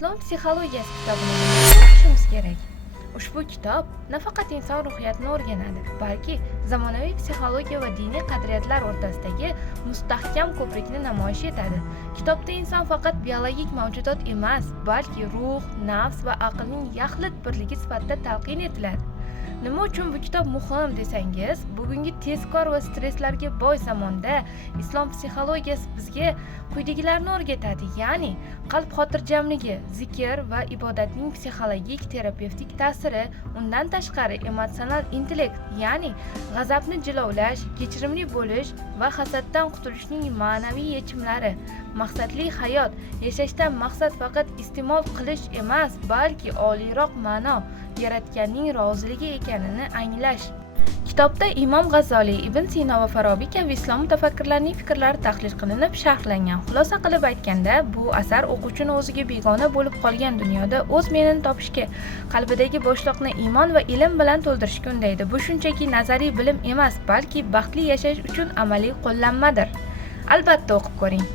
Islom psixologiyasi kitobini o'qishimiz kerak. Ushbu kitob nafaqat inson ruhiyatini o'rganadi, balki zamonaviy psixologiya va diniy qadriyatlar o'rtasidagi mustahkam ko'prikni namoyish etadi. Kitobda inson faqat biologik mavjudot emas, balki ruh, nafs va aqlning yaxlit birligi sifatida talqin etiladi. Nima uchun bu kitob muhim desangiz, bugungi tezkor va stresslarga boy zamonda islom psixologiyasi bizga quyidagilarni o'rgatadi, ya'ni qalb xotirjamligi, zikr va ibodatning psixologik terapevtik ta'siri, undan tashqari emotsional intellekt, ya'ni g'azabni jilovlash, kechirimli bo'lish va hasaddan qutulishning ma'naviy yechimlari, maqsadli hayot, yashashdan maqsad faqat iste'mol qilish emas, balki oliyroq ma'no, yaratganning roziligi ekanini anglash. Kitobda Imom G'azzoliy, Ibn Sino va Farobiy kabi islom mutafakkirlarining fikrlari tahlil qilinib, sharhlangan. Xulosa qilib aytganda, bu asar o'quvchini o'ziga begona bo'lib qolgan dunyoda o'z menini topishga, qalbidagi bo'shliqni iymon va ilm bilan to'ldirishga undaydi. Bu shunchaki nazariy bilim emas, balki baxtli yashash uchun amaliy qo'llanmadir. Albatta o'qib ko'ring.